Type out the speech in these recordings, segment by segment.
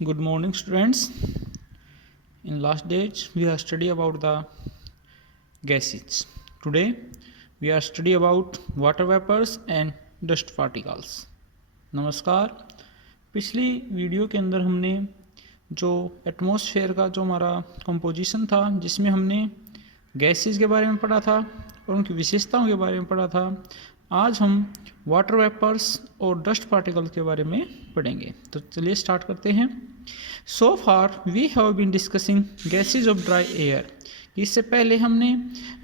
Good morning, students. In last days, we have studied about the gases. Today, we are study about water vapors and dust particles. नमस्कार। पिछली video के अंदर हमने जो atmosphere का जो हमारा कंपोजिशन था, जिसमें हमने गैसेस के बारे में पढ़ा था और उनकी विशेषताओं के बारे में पढ़ा था। आज हम वाटर वेपर्स और डस्ट पार्टिकल के बारे में पढ़ेंगे। तो चलिए स्टार्ट करते हैं। So far we have been discussing gases of dry air. इससे पहले हमने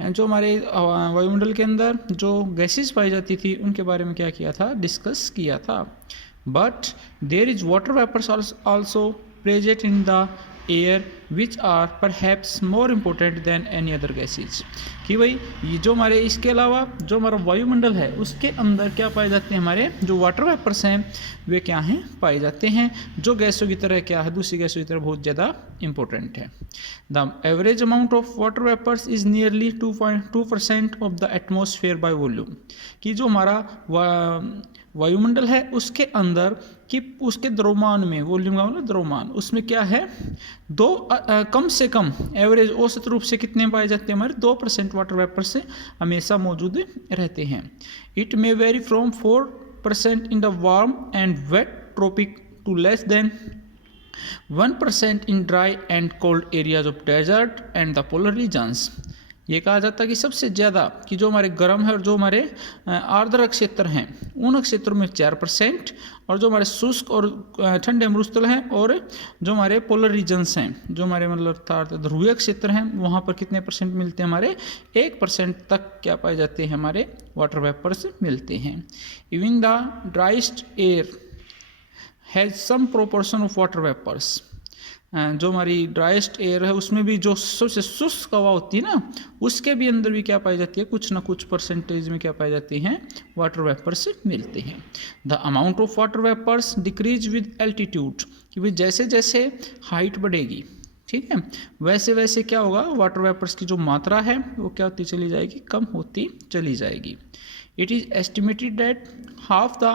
जो हमारे वायुमंडल के अंदर जो गैसेज पाई जाती थी उनके बारे में क्या किया था, डिस्कस किया था। But there is water vapours also present in the air which are perhaps more important than any other gases. कि भाई ये जो हमारे इसके अलावा जो हमारा वायुमंडल है उसके अंदर क्या पाए जाते हैं, हमारे जो वाटर वेपर्स हैं वे क्या हैं, पाए जाते हैं, जो गैसों की तरह क्या है, दूसरी गैसों की तरह बहुत ज़्यादा इंपॉर्टेंट है। The average amount of water vapours is nearly 2.2% of the atmosphere by volume. कि जो हमारा वायुमंडल है उसके अंदर कि उसके द्रव्यमान में, वॉल्यूम का मतलब द्रव्यमान, उसमें क्या है कम से कम एवरेज औसत रूप से कितने पाए जाते हैं, हमारे 2% वाटर वेपर से हमेशा मौजूद रहते हैं। It may vary from 4% in the warm and wet tropic to less than 1% in dry and cold areas of desert and the polar regions. ये कहा जाता है कि सबसे ज़्यादा कि जो हमारे गर्म है और जो हमारे आर्द्र क्षेत्र हैं उन क्षेत्रों में 4%, और जो हमारे शुष्क और ठंडे मरुस्थल हैं और जो हमारे पोलर रीजन्स हैं, जो हमारे मतलब ध्रुवीय क्षेत्र हैं, वहाँ पर कितने परसेंट मिलते हैं, हमारे 1% तक क्या पाए जाते हैं, हमारे वाटर वेपर्स मिलते हैं। Even the driest air has some proportion of water vapours. जो हमारी ड्राइस्ट एयर है उसमें भी जो सबसे शुष्क हवा होती है ना, उसके भी अंदर भी क्या पाई जाती है, कुछ ना कुछ परसेंटेज में क्या पाए जाते हैं, वाटर वेपर्स मिलते हैं। The amount of water vapours decrease with altitude. कि भाई जैसे जैसे हाइट बढ़ेगी, ठीक है, वैसे वैसे क्या होगा, वाटर वेपर्स की जो मात्रा है वो क्या होती चली जाएगी, कम होती चली जाएगी। It is estimated that half the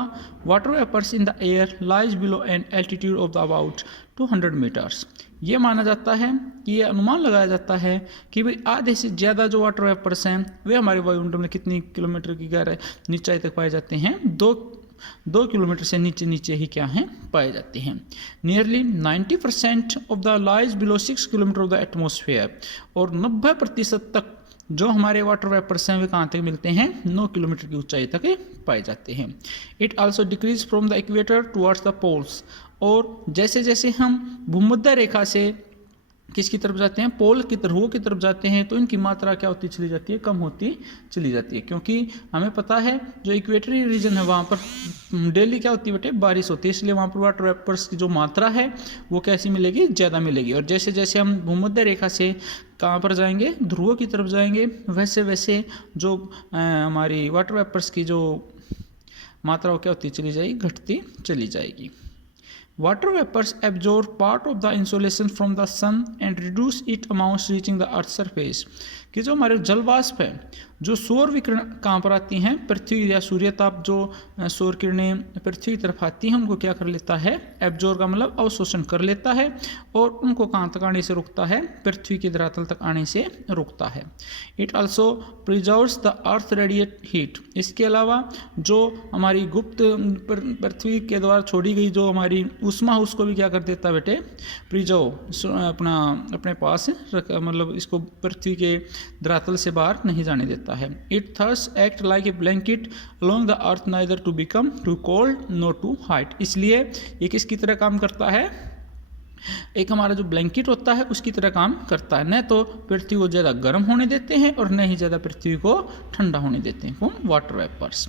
water vapors in the air lies below an altitude of about 200 meters. ये माना जाता है कि ये अनुमान लगाया जाता है कि भाई आधे से ज़्यादा जो वाटर वेपर्स हैं वे हमारे वायुमंडल में कितनी किलोमीटर की गहराई नीचाई तक पाए जाते हैं, 2 किलोमीटर से नीचे नीचे ही क्या हैं, पाए जाते हैं। Nearly 90% of the lies below 6 kilometre of the atmosphere. और 90% तक जो हमारे वाटर वेपर्स हैं वे कहाँ तक मिलते हैं, 9 किलोमीटर की ऊंचाई तक पाए जाते हैं। It also decrease from the equator towards the poles. और जैसे जैसे हम भूमध्य रेखा से किसकी तरफ जाते हैं, पोल की ध्रुवों की तरफ जाते हैं, तो इनकी मात्रा क्या होती चली जाती है, कम होती चली जाती है। क्योंकि हमें पता है जो इक्वेटरी रीजन है वहाँ पर डेली क्या होती है बेटे, बारिश होती है, इसलिए वहाँ पर वाटर वेपर्स की जो मात्रा है वो कैसी मिलेगी, ज़्यादा मिलेगी। और जैसे जैसे हम भूमध्य रेखा से कहाँ पर जाएंगे, ध्रुवों की तरफ जाएंगे, वैसे वैसे जो हमारी वाटर वेपर्स की जो मात्रा वो क्या होती चली जाएगी, घटती चली जाएगी। Water vapors absorb part of the insolation from the sun and reduce its amounts reaching the earth's surface। कि जो हमारे जल वाष्प है, जो सौर विकिरण कहाँ पर आती हैं, पृथ्वी या सूर्य ताप जो सौर किरणें पृथ्वी की तरफ आती हैं उनको क्या कर लेता है, एब्जॉर्ब का मतलब अवशोषण कर लेता है, और उनको कहाँ तक आने से रोकता है, पृथ्वी के धरातल तक आने से रोकता है। It also preserves the earth radiate heat. इसके अलावा जो हमारी गुप्त पृथ्वी के द्वारा छोड़ी गई जो हमारी उष्मा उसको भी क्या कर देता है बेटे, प्रिजर्व अपने पास मतलब इसको पृथ्वी के धरातल से बाहर नहीं जाने देता है। It thus act like a blanket along the earth neither to become too cold not too height. इसलिए ये किसकी तरह काम करता है, एक हमारा जो ब्लैंकेट होता है उसकी तरह काम करता है। न तो पृथ्वी को ज़्यादा गर्म होने देते हैं और न ही ज़्यादा पृथ्वी को ठंडा होने देते हैं, कौन, वाटर वेपर्स।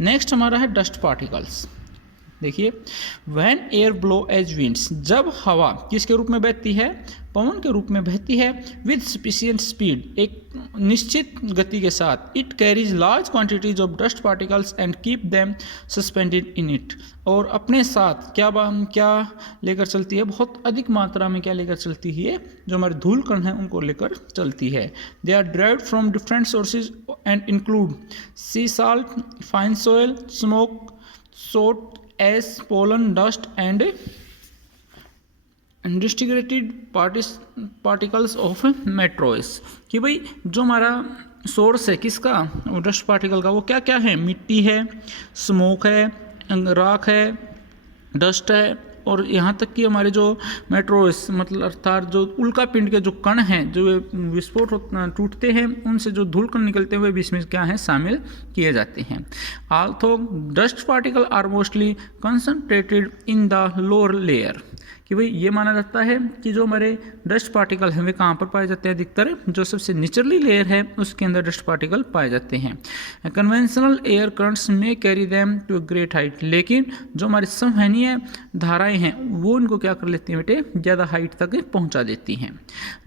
नेक्स्ट हमारा है डस्ट पार्टिकल्स। देखिए, when air blow as winds, जब हवा किसके रूप में बहती है, पवन के रूप में बहती है, विद सफिशिएंट स्पीड, एक निश्चित गति के साथ, it carries large quantities of dust particles and keep them suspended in it. और अपने साथ क्या लेकर चलती है, बहुत अधिक मात्रा में क्या लेकर चलती है, जो हमारे धूल कण हैं उनको लेकर चलती है। They are derived from different sources and include sea salt, fine soil, smoke, soot, ash, pollen, dust and disintegrated particles of meteors, कि भाई जो हमारा सोर्स है किसका, डस्ट पार्टिकल का, वो क्या क्या है, मिट्टी है, स्मोक है, राख है, डस्ट है, और यहाँ तक कि हमारे जो मेट्रोइस मतलब अर्थात जो उल्का पिंड के जो कण हैं जो विस्फोट टूटते हैं उनसे जो धूल कण निकलते हुए भी इसमें क्या है शामिल किए जाते हैं। Although dust particle are mostly concentrated in the lower layer, कि भाई ये माना जाता है कि जो हमारे डस्ट पार्टिकल हैं वे कहाँ पर पाए जाते हैं, अधिकतर जो सबसे निचली लेयर है उसके अंदर डस्ट पार्टिकल पाए जाते हैं। कन्वेंशनल एयर करंट्स में carry them to great height, लेकिन जो हमारे संवहनीय धाराएं हैं वो इनको क्या कर लेती हैं बेटे, ज़्यादा हाइट तक पहुँचा देती हैं।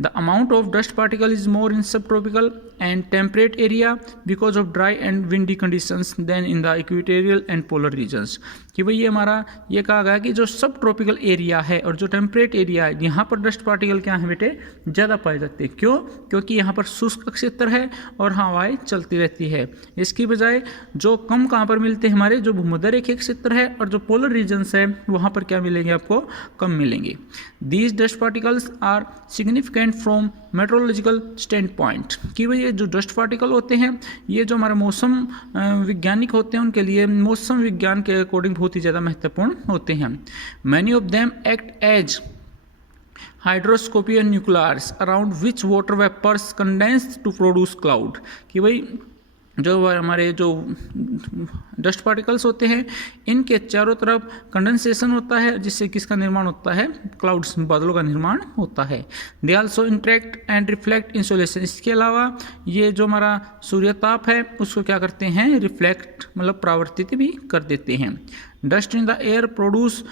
The amount of dust particle is more in sub tropical and temperate area because of dry and windy conditions than in the equatorial and polar regions, कि भाई ये हमारा ये कहा गया कि जो सब ट्रॉपिकल एरिया है और जो टेम्परेट एरिया है यहाँ पर डस्ट पार्टिकल क्या है बेटे, ज़्यादा पाए जाते हैं। क्यों? क्योंकि यहाँ पर शुष्क क्षेत्र है और हवाएं चलती रहती है। इसकी बजाय जो कम कहाँ पर मिलते हैं, हमारे जो भूमध्य रेखीय क्षेत्र है और जो पोलर रीजन्स है वहाँ पर क्या मिलेंगे, आपको कम मिलेंगे। These dust particles are significant from meteorological stand point, कि भाई ये जो डस्ट पार्टिकल होते हैं ये जो हमारे मौसम वैज्ञानिक होते हैं उनके लिए मौसम विज्ञान के अकॉर्डिंग बहुत ही ज़्यादा महत्वपूर्ण होते हैं। Many of them act as hydroscopic nuclears around which water vapours condense to produce cloud, कि भाई जो हमारे जो डस्ट पार्टिकल्स होते हैं इनके चारों तरफ कंडेंसेशन होता है जिससे किसका निर्माण होता है, क्लाउड्स, बादलों का निर्माण होता है। They also interact and reflect insolation, इसके अलावा ये जो हमारा सूर्य ताप है उसको क्या करते हैं, रिफ्लेक्ट मतलब परावर्तित भी कर देते हैं। Dust in the air produce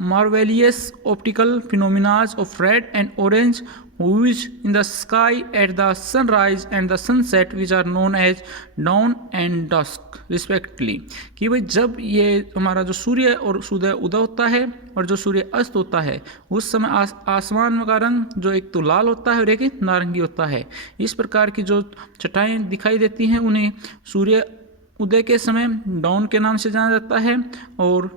marvelous optical phenomena of red and orange which in the sky at the sunrise and the sunset which are known as dawn and dusk respectively, कि भाई जब ये हमारा जो सूर्य और सूर्य उदय होता है और जो सूर्य अस्त होता है उस समय आसमान का रंग जो एक तो लाल होता है और एक नारंगी होता है। इस प्रकार की जो छटाएं दिखाई देती हैं उन्हें सूर्य उदय के समय डाउन के नाम से जाना जाता है और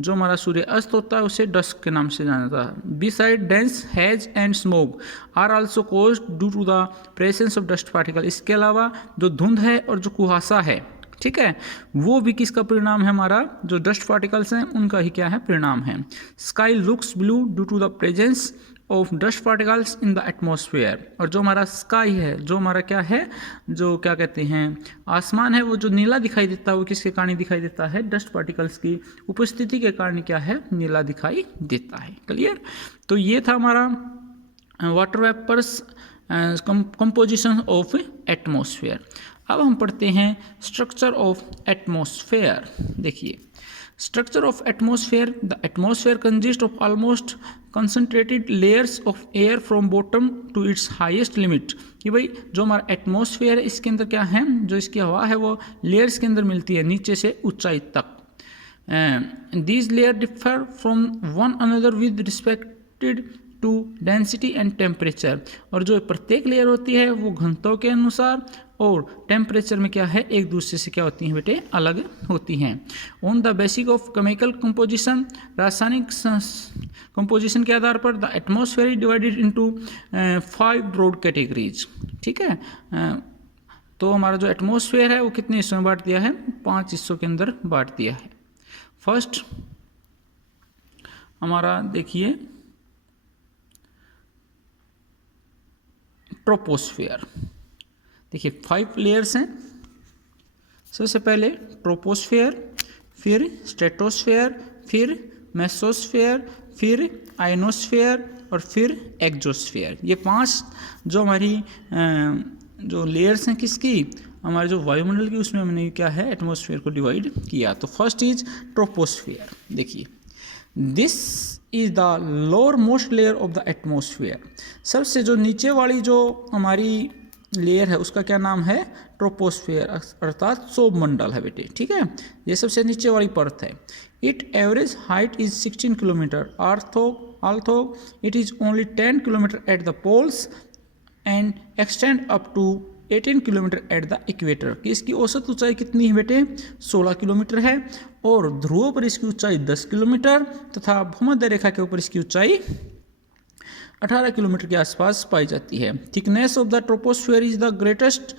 जो हमारा सूर्य अस्त होता है उसे डस्क के नाम से जाना जाता है। Beside dense haze and smoke are also caused due to the presence of dust particle, इसके अलावा जो धुंध है और जो कुहासा है, ठीक है, वो भी किसका परिणाम है, हमारा जो डस्ट पार्टिकल्स हैं उनका ही क्या है, परिणाम है। Sky looks blue due to the presence of dust particles in the atmosphere, और जो हमारा स्काई है, जो हमारा क्या है, जो क्या कहते हैं आसमान है, वो जो नीला दिखाई देता है वो किसके कारण दिखाई देता है, डस्ट पार्टिकल्स की उपस्थिति के कारण क्या है, नीला दिखाई देता है। क्लियर? तो ये था हमारा water vapours composition of atmosphere. अब हम पढ़ते हैं स्ट्रक्चर ऑफ एटमॉस्फेयर। देखिए, structure of atmosphere, the atmosphere consist of almost concentrated layers of air from bottom to its highest limit, कि भाई जो हमारा एटमॉस्फेयर है इसके अंदर क्या है, जो इसकी हवा है वो लेयर्स के अंदर मिलती है नीचे से ऊंचाई तक। These layer differ from one another with respected to density and temperature, और जो प्रत्येक लेयर होती है वो घनत्व के अनुसार और टेम्परेचर में क्या है, एक दूसरे से क्या होती हैं बेटे, अलग होती हैं। On the basic of chemical composition, रासायनिक कंपोजिशन के आधार पर the atmosphere is divided into 5 broad categories, ठीक है। तो हमारा जो एटमॉस्फेयर है वो कितने हिस्सों में बांट दिया है, 5 हिस्सों के अंदर बांट दिया है। फर्स्ट हमारा देखिए ट्रोपोस्फेयर, देखिए 5 लेयर्स हैं। सबसे पहले ट्रोपोस्फेयर, फिर स्ट्रेटोस्फेयर, फिर मेसोस्फेयर, फिर आयनोस्फेयर और फिर एक्सोस्फेयर। ये 5 जो हमारी जो लेयर्स हैं किसकी, हमारे जो वायुमंडल की, उसमें हमने क्या है एटमॉस्फेयर को डिवाइड किया। तो फर्स्ट इज ट्रोपोस्फेयर। देखिए, this is the lower most layer of the atmosphere, सबसे जो नीचे वाली जो हमारी लेयर है उसका क्या नाम है, ट्रोपोस्फेयर, अर्थात सौरमंडल है बेटे, ठीक है। ये सबसे नीचे वाली परत है। It average height is 16 kilometre, although it is only 10 kilometer at the poles and extend up to 18 kilometre at the equator, कि इसकी औसत ऊंचाई कितनी है बेटे 16 किलोमीटर है, और ध्रुवों पर इसकी ऊंचाई 10 किलोमीटर तथा भूमध्य रेखा के ऊपर इसकी ऊंचाई 18 किलोमीटर के आसपास पाई जाती है। Thickness of the troposphere is the greatest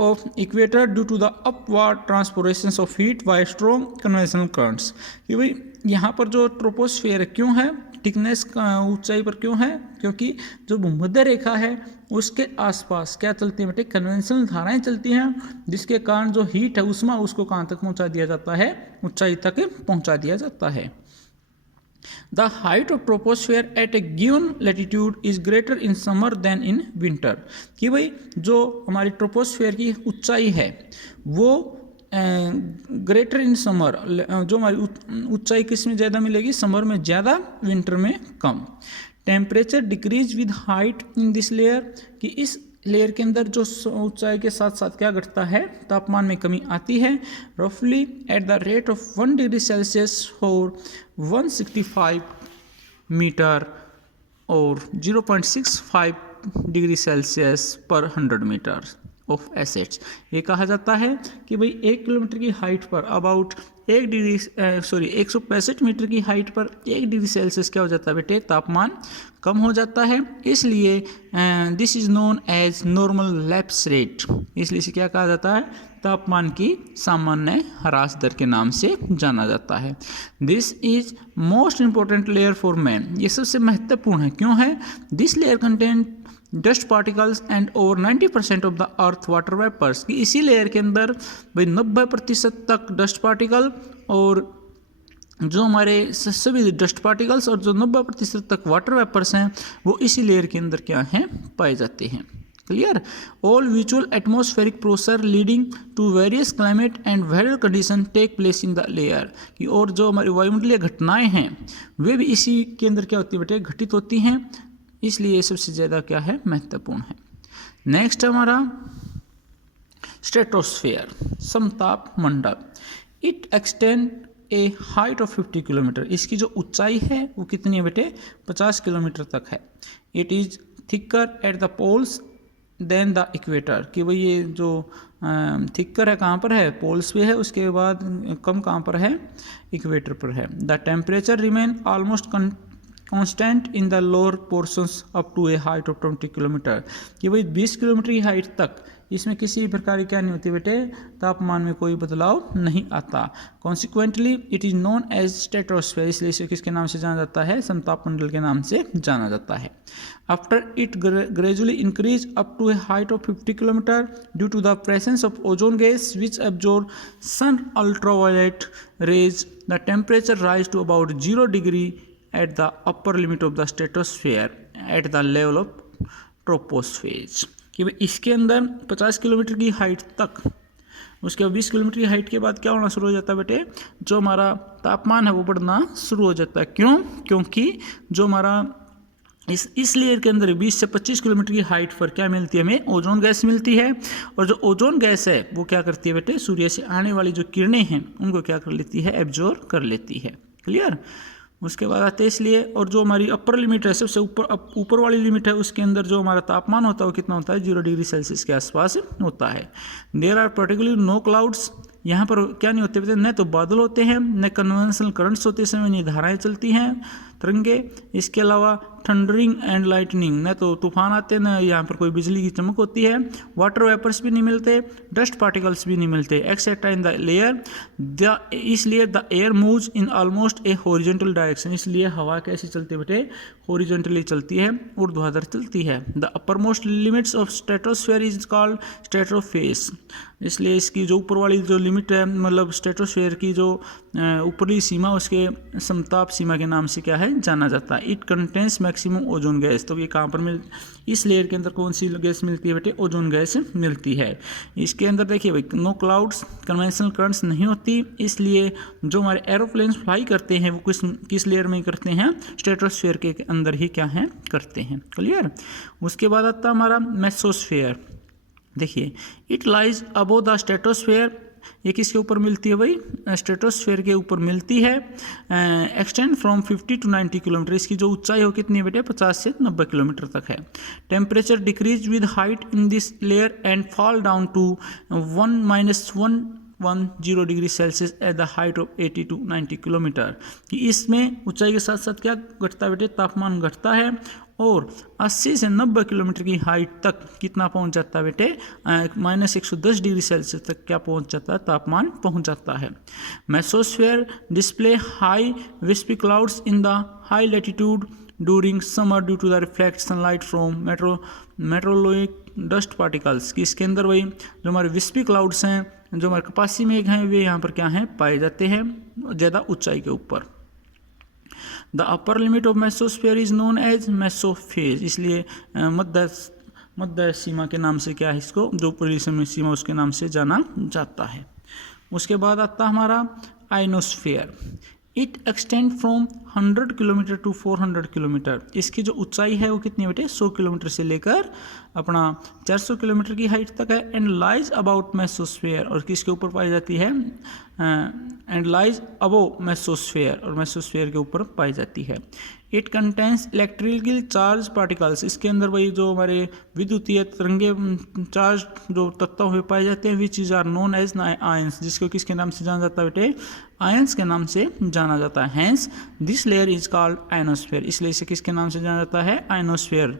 of equator due to the upward transportations of heat by strong conventional currents, कि भाई यहाँ पर जो ट्रोपोस्फेयर क्यों है, थिकनेस ऊंचाई पर क्यों है, क्योंकि जो भूमध्य रेखा है उसके आसपास क्या चलती है बेटे, कन्वेंशनल धाराएं चलती हैं, जिसके कारण जो हीट है ऊष्मा उसको कहाँ तक पहुँचा दिया जाता है, ऊंचाई तक पहुँचा दिया जाता है। The height of troposphere at a given latitude is greater in summer than in winter, कि भाई जो हमारी ट्रोपोस्फेयर की ऊंचाई है वो ग्रेटर इन समर, जो हमारी ऊंचाई किस में ज़्यादा मिलेगी, समर में ज़्यादा, विंटर में कम। Temperature decrease with height in this layer, कि इस लेयर के अंदर जो ऊंचाई के साथ साथ क्या घटता है, तापमान में कमी आती है, रफली at the rate of 1 degree Celsius और 165 मीटर और 0.65 डिग्री सेल्सियस पर 100 मीटर ऑफ एसेट्स। ये कहा जाता है कि भाई 1 किलोमीटर की हाइट पर अबाउट 165 मीटर की हाइट पर 1 डिग्री सेल्सियस क्या हो जाता है बेटे, तापमान कम हो जाता है, इसलिए this is known as normal lapse rate, इसलिए इसे क्या कहा जाता है, तापमान की सामान्य ह्रास दर के नाम से जाना जाता है। This is most important layer for man, ये सबसे महत्वपूर्ण है, क्यों है, this layer content dust particles and over 90% of the earth water vapours, कि इसी लेयर के अंदर भाई 90% तक डस्ट पार्टिकल, और जो हमारे सभी डस्ट पार्टिकल्स और जो 90% तक वाटर वेपर्स हैं वो इसी लेयर के अंदर क्या हैं, पाए जाते हैं। Clear. All visual atmospheric process leading to various climate and weather condition take place in the layer, कि और जो हमारी वायुमंडलीय घटनाएं हैं वे भी इसी के अंदर क्या होती है बेटे, घटित होती हैं, इसलिए ये सबसे ज़्यादा क्या है, महत्वपूर्ण है। नेक्स्ट हमारा स्ट्रेटोस्फेयर, समताप मंडल। It extend a height of 50 kilometre, इसकी जो ऊंचाई है वो कितनी है बेटे, 50 किलोमीटर तक है। It is thicker at the poles than the equator, कि भाई ये जो थिकर है कहाँ पर है, पोल्स पे है, उसके बाद कम कहाँ पर है, इक्वेटर पर है। The temperature remain almost constant in the lower portions up to a height of 20 kilometre, कि भाई 20 किलोमीटर की हाइट तक इसमें किसी भी प्रकार की क्या नहीं होती बेटे, तापमान में कोई बदलाव नहीं आता। Consequently it is known as stratosphere, इसलिए इसे किसके नाम से जाना जाता है, समताप मंडल के नाम से जाना जाता है। After it gradually increase up to a height of 50 kilometre due to the presence of ozone gas which absorb sun ultraviolet rays, the temperature rise to about 0 degree at the upper limit of the stratosphere at the level of troposphere, कि भाई इसके अंदर 50 kilometre की height तक, उसके बाद 20 kilometre की height के बाद क्या होना शुरू हो जाता है बेटे, जो हमारा तापमान है वो बढ़ना शुरू हो जाता है। क्यों, क्योंकि जो हमारा इस लेयर के अंदर 20 से 25 किलोमीटर की हाइट पर क्या मिलती है, हमें ओजोन गैस मिलती है, और जो ओजोन गैस है वो क्या करती है बेटे, सूर्य से आने वाली जो किरणें हैं उनको क्या कर लेती है, एब्जॉर्ब कर लेती है। क्लियर। उसके बाद आते हैं इसलिए, और जो हमारी अपर लिमिट है, सबसे ऊपर वाली लिमिट है, उसके अंदर जो हमारा तापमान होता है वो कितना होता है, 0 डिग्री सेल्सियस के आसपास होता है। There are particularly no clouds, यहाँ पर क्या नहीं होते, न तो बादल होते हैं, न कन्वेंशनल करंट्स होते समय, न धाराएं चलती हैं, तरंगे। इसके अलावा थंडरिंग एंड लाइटनिंग, न तो तूफान आते हैं, न यहाँ पर कोई बिजली की चमक होती है, वाटर वेपर्स भी नहीं मिलते, डस्ट पार्टिकल्स भी नहीं मिलते, एक्सेट्रा इन द लेयर। इसलिए the air moves in almost A horizontal direction, इसलिए हवा कैसी चलती है बेटे, हॉरिजॉन्टली चलती है, ऊर्ध्वाधर चलती है। The upper most limits of stratosphere is called stratopause, इसलिए इसकी जो ऊपर वाली जो लिमिट है, मतलब स्ट्रेटोस्फेयर की जो ऊपरी सीमा, उसके समताप सीमा के नाम से क्या है, जाना जाता है। It contains maximum ozone gas, तो ये कहाँ पर इस लेयर के अंदर कौन सी गैस मिलती है बेटे, ओजोन गैस मिलती है। इसके अंदर देखिए भाई, नो क्लाउड्स, कन्वेंशनल करंट्स नहीं होती, इसलिए जो हमारे एरोप्लेन्स फ्लाई करते हैं वो किस लेयर में करते हैं, स्ट्रेटोस्फेयर के अंदर ही क्या है, करते हैं। क्लियर। उसके बाद आता हमारा मेसोस्फेयर। देखिए, it lies above the stratosphere ये किसके ऊपर मिलती है भाई, स्ट्रेटोस्फेयर के ऊपर मिलती है। एक्सटेंड फ्रॉम 50 to 90 किलोमीटर, इसकी जो ऊंचाई हो कितनी है बेटे, 50 से 90 किलोमीटर तक है। Temperature decrease with height in this layer and fall down to 1-110 degree celsius at the height of 80 to 90 kilometre, कि इसमें ऊंचाई के साथ साथ क्या घटता है बेटे, तापमान घटता है और 80 से 90 किलोमीटर की हाइट तक कितना पहुंच जाता है बेटे, -110 डिग्री सेल्सियस तक क्या पहुंच जाता है, तापमान पहुंच जाता है। Mesosphere display high wispy clouds in the high latitude during summer due to the reflect sunlight from meteoric dust particles, कि इसके अंदर वही जो हमारे विस्पी क्लाउड्स हैं, जो हमारे कपासी मेघ हैं, वे यहाँ पर क्या हैं, पाए जाते हैं ज़्यादा ऊंचाई के ऊपर। The upper limit of mesosphere is known as mesopause, इसलिए मध्य सीमा के नाम से क्या है, इसको जो ऊपरी सीमा उसके नाम से जाना जाता है। उसके बाद आता हमारा ionosphere. It extend from 100 kilometre to 400 kilometre, इसकी जो ऊंचाई है वो कितनी बेटे, 100 किलोमीटर से लेकर अपना 400 किलोमीटर की हाइट तक है। एंड लाइज अबाउट मेसोस्फेयर, और किसके ऊपर पाई जाती है, एंड लाइज अबोव मेसोस्फेयर, और मेसोस्फेयर के ऊपर पाई जाती है। It contains electrical charge particles, इसके अंदर वही जो हमारे विद्युतीय तरंगे चार्ज जो तत्व हुए पाए जाते हैं, which is are known as ions, जिसको किसके नाम से जाना जाता है बेटे, आयंस के नाम से जाना जाता है। Hence this layer is called ionosphere, इसलिए इसे किसके नाम से जाना जाता है, आयनोस्फेयर,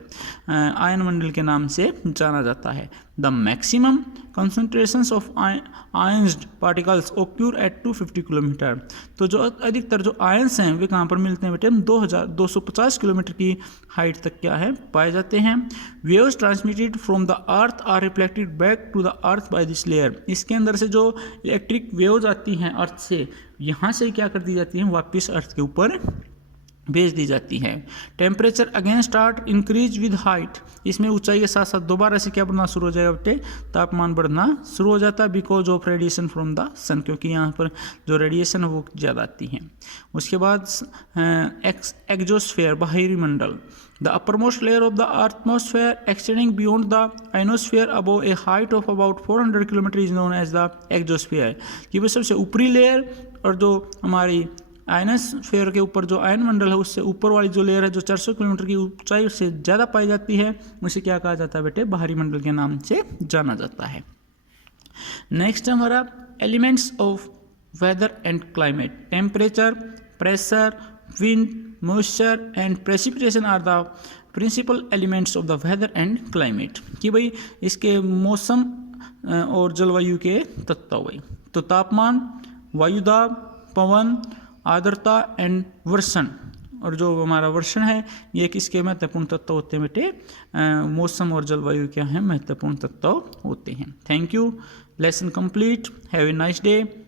आयन मंडल के नाम से जाना जाता है। The maximum concentrations of ionised particles occur at 250 kilometre, तो जो अधिकतर जो आयंस हैं वे कहाँ पर मिलते हैं बेटे, 250 किलोमीटर की हाइट तक क्या है, पाए जाते हैं। Waves transmitted from the earth are reflected back to the earth by this layer, इसके अंदर से जो इलेक्ट्रिक वेव्स आती हैं अर्थ से, यहाँ से क्या कर दी जाती हैं, वापस अर्थ के ऊपर भेज दी जाती है। Temperature again start increase with height, इसमें ऊंचाई के साथ साथ दोबारा से क्या बढ़ना शुरू हो जाएगा बेटे, तापमान बढ़ना शुरू हो जाता है, because of radiation from the sun, क्योंकि यहाँ पर जो रेडिएशन है वो ज़्यादा आती है। उसके बाद एक्सोस्फेयर, बाहरी मंडल। The uppermost layer of the atmosphere extending beyond the ionosphere above a height of about 400 kilometre is known as the exosphere, कि वो सबसे ऊपरी लेयर और जो हमारी आयनोस्फेयर के ऊपर जो आयन मंडल है उससे ऊपर वाली जो लेयर है जो 400 किलोमीटर की ऊंचाई से ज़्यादा पाई जाती है, उसे क्या कहा जाता है बेटे, बाहरी मंडल के नाम से जाना जाता है। नेक्स्ट हमारा elements of weather and climate. Temperature, pressure, wind, moisture and precipitation are the principal elements of the weather and climate, कि भाई इसके मौसम और जलवायु के तत्व भाई, तो तापमान, वायुदाब, पवन, आर्द्रता एंड वर्षण, और जो हमारा वर्षण है ये किसके महत्वपूर्ण तत्व होते हैं बेटे, मौसम और जलवायु क्या है, महत्वपूर्ण तत्व होते हैं। Thank you, lesson complete, have a nice day.